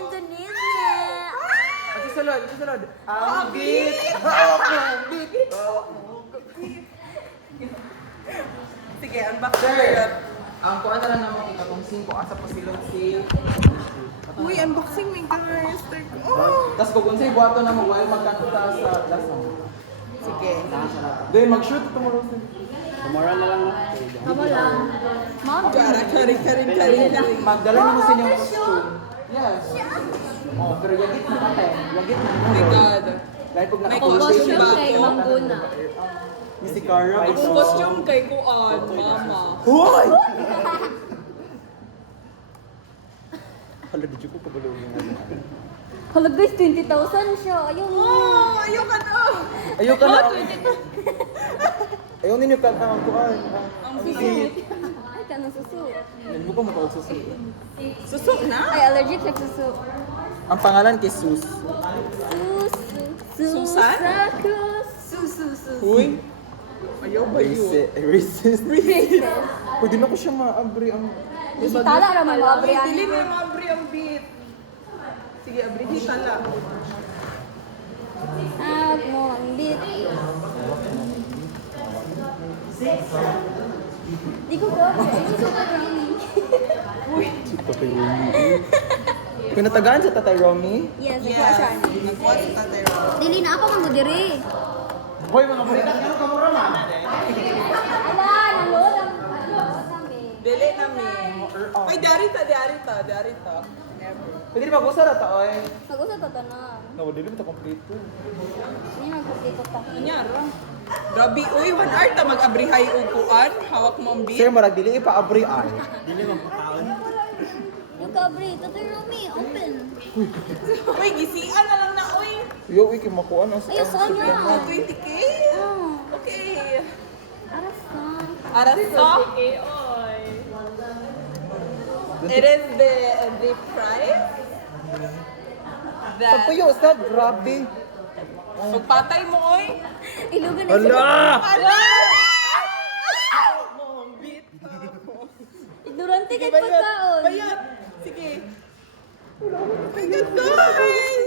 Indonesia. Ang susunod, ang susunod. Ang beat! Ang beat! Sige, unbox ko yun. Ang kuha na lang naman kita kung 5 asa pa silong si... Uy, unboxing me guys. Oh! Tapos kung unsay buhato na mo, while magkanta sa last song. Sige. Then mag-shoot tomorrow. Tomorrow na lang. Kamu lang. Mom, Karin. Magdala na mo sa inyong costume. Yes. Oh, pero yagit na ate. Yagit na mo. Oh my God. Dahil pag May costume ba kay ako? Mangguna. Ni si Cara. Ang costume kay Kuan, mama. Hoy! Hala, di ko kabalo yung ano. Hala guys, 20,000 siya. Ayun. Oh, ayaw ka na. Ayaw ka na. Ayaw ninyo ka na ang kuhan. Ang beat. Ay, ka nang susu. Hindi mo pa matawag sa susi. Susok na? Ay, allergic sa susu. Ang pangalan kay Sus. Susu. Susan? Susu. Huy? Ayaw ba yun? Racist. Pwede na ko siya maabri ang... Si Tala naman mga Dili Brianna. na yung abri ang beat. Sige, abrihin ka lang. At mo ang beat. Di ko ba? Ay, super Romy. Si Tatay Romy. Pinatagaan sa Tatay Romy? Yes, Yes. nagkuha siya. Nagkuha si Tatay Ro. Dili na ako mang diri. Hoy mga balikat, ano ka mo raman? Ala, nalood ang kami. Dili na mi. Ay, darita. Never. Pwede ba gusto na to, oy? Mag-usap ka tanan. No, dili mo ito kompleto. Hindi nagkumpleto ta. Anyara. Grabe, uy, 1 hour ta mag-abrihay o kuan. Hawak mo ang beat. Sir, marag dili ipaabri ay. Yung kabri, Tatay Romy, open. Uy, gisian na lang na, uy. Yo, wiki makuha ang Ay, saan Oh, yan? 20K? Oh, Okay. aras na. Arasto. It is the price that Pagpuyo, ustad, grabe. pagpatay mo, oy. Ilugan na siya. Ala! Mo ang beat. Ignorante kay pagkaon. Bayad. Sige. Oh my God, guys!